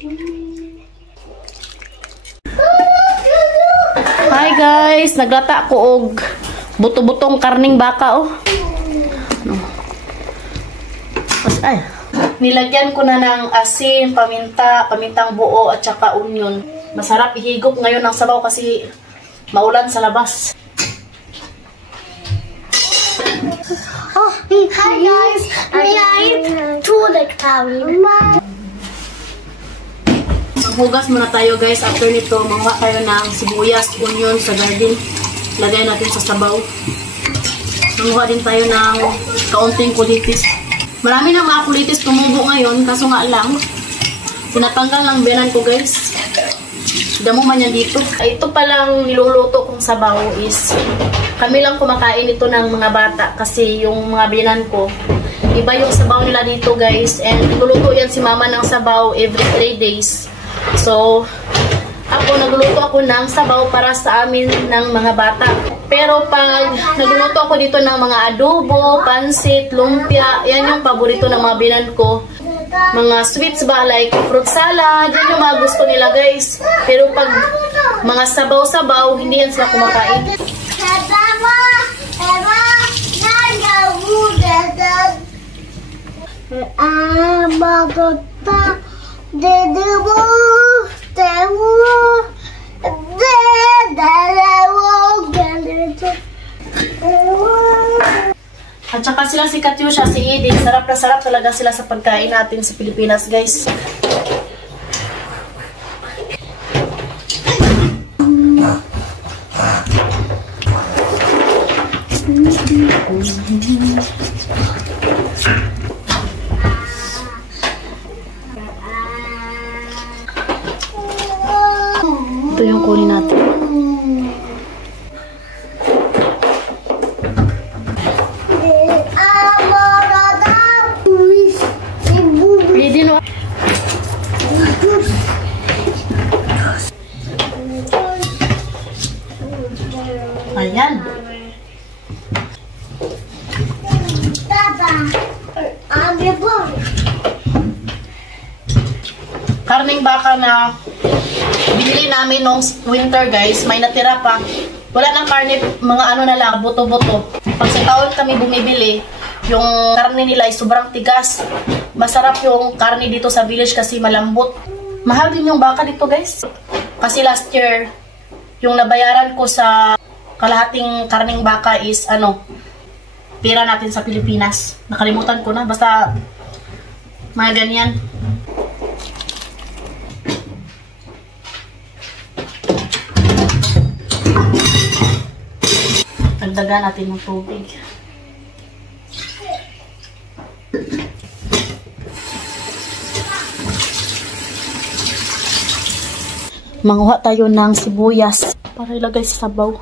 Hi guys, naglata ko og buto-butong karning baka oh. Ay, nilagyan ko na ng asin, paminta, pamintang buo at saka onion. Masarap ihigop ngayon ng sabaw kasi maulan sa labas. Oh, hi guys, we are to the cabin. Hugas muna tayo guys. After nito, manguha tayo ng sibuyas, onion sa garden. Lagay natin sa sabaw. Manguha din tayo ng kaunting kulitis. Marami ng mga kulitis tumubo ngayon, kaso nga lang, tinatanggal lang biyanan ko guys. Damo man yan dito. Ito palang niluluto kong sabaw is, kami lang kumakain ito ng mga bata kasi yung mga biyanan ko, iba yung sabaw nila dito guys. And niluluto yan si mama ng sabaw every 3 days. So, nagluluto ako ng sabaw para sa amin ng mga bata. Pero pag nagluluto ako dito ng mga adobo, pansit, lumpia, yan yung paborito ng mga binan ko. Mga sweets ba, like fruit salad, yan yung mga gusto nila guys. Pero pag mga sabaw-sabaw, hindi yan sila kumakain. At saka sila si Katyusha, si Edith, sarap na sarap talaga sila sa pagkain natin sa Pilipinas guys. Ito yung kunin natin. Ayan. Karning baka na binili namin nung winter guys, may natira pa. Wala nang karne, mga ano na lang, buto-buto. Pag sa taon kami bumibili, yung karne nila ay sobrang tigas. Masarap yung karne dito sa village kasi malambot. Mahal din yung baka dito guys. Kasi last year, yung nabayaran ko sa kalahating karning baka is pera natin sa Pilipinas. Nakalimutan ko na, basta mga ganyan. Dagdagan natin ng tubig. Manguha tayo ng sibuyas para ilagay sa sabaw.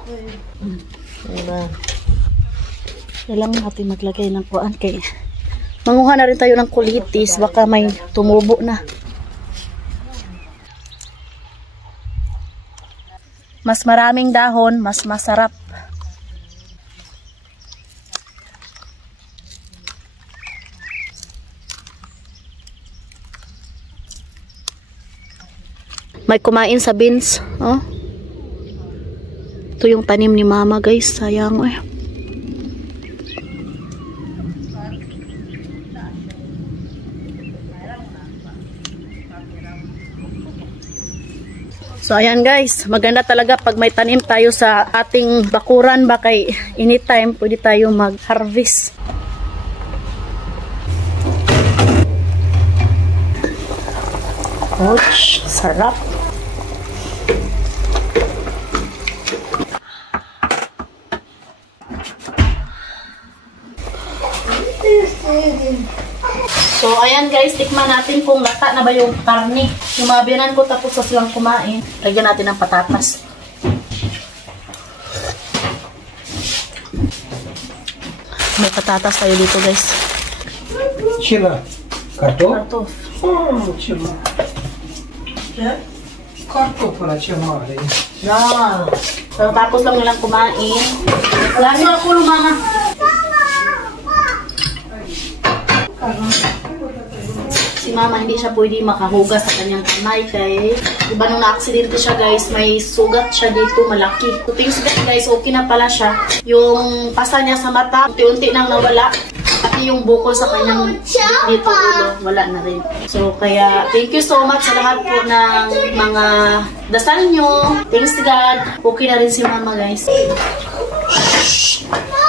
Kailangan natin maglagay ng kuan kay manguha na rin tayo ng kulitis, baka may tumubo na. Mas maraming dahon, mas masarap. May kumain sa beans, oh. Ito yung tanim ni mama guys, sayang eh. So ayan guys, maganda talaga pag may tanim tayo sa ating bakuran, baka anytime pwede tayo mag-harvest. Ouch, sarap. So, ayan guys, tikman natin kung lata na ba yung karne. Yung mga biyanan ko tapos sa silang kumain. Lagyan natin ng patatas. May patatas tayo dito guys. Chila. Kartof? Kartof. Oh, chila. Kartof pala chila. Yeah. So, tapos lang nilang kumain. Lagi ako lumama. si mama hindi siya pwede makahugas sa kanyang kamay kay iba nung na-aksidente siya guys, may sugat siya dito malaki. So things that guys, okay na pala siya. Yung pasa niya sa mata, unti-unti nang nawala. Pati yung bukol sa kanyang dito ulo, wala na rin. So kaya thank you so much sa lahat po ng mga dasal nyo. Thanks to God. Okay na rin si mama guys.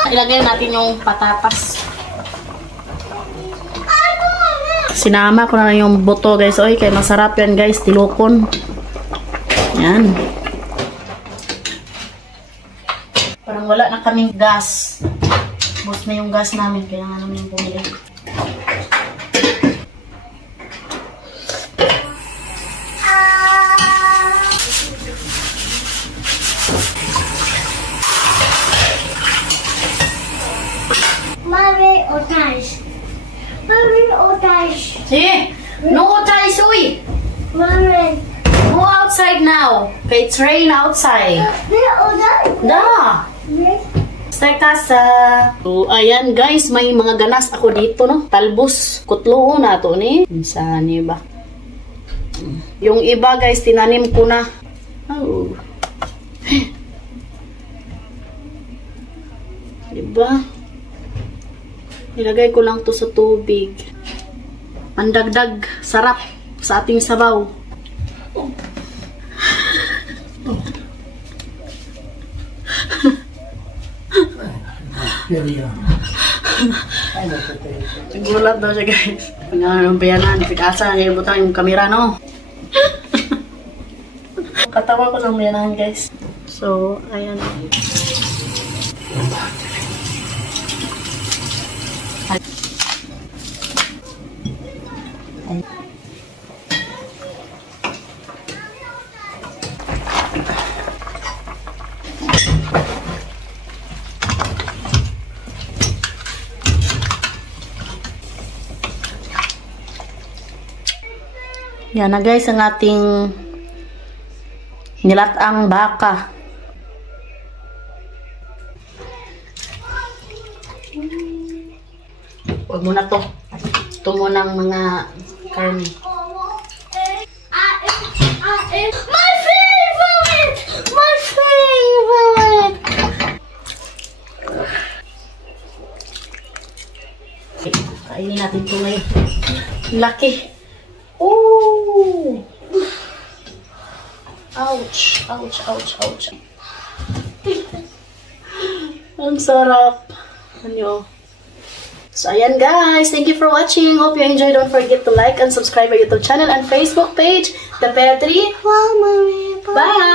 Ilagay natin yung patatas. Sinama ko na yung buto guys. Oy, kaya masarap yan guys. Tilokon. Yan. Parang wala na kaming gas. Bus na yung gas namin. Kaya nga namin yung pumili. Mami, otage. Mami, otage. Sige! No ties, uy! Mami. Go outside now. Okay, it's rain outside. Mami, otage. Da! Stay casa. So, ayan guys, may mga ganas ako dito, no? Talbos. Kutlo na to ni. Saan ba? Yung iba guys, tinanim ko na. Oh. Diba? Ilagay ko lang to sa tubig. Pandagdag sarap sa ating sabaw. Gulat daw siya guys. Pinanambayanan, pikasa niya butang yung kamera, no? Katawa ko sa bayanan guys. So, ayan. Yan na guys ang ating nilatang baka. Huwag mo na to. Ito mo ng mga karne. My favorite! My favorite! Kainin natin ito ngayon. Laki. Oh! Ouch! Ouch! Ouch! Ouch! Ang sarap. Ano? So, ayan guys. Thank you for watching. Hope you enjoyed. Don't forget to like and subscribe our YouTube channel and Facebook page, The Petri. Bye, Mommy. Bye!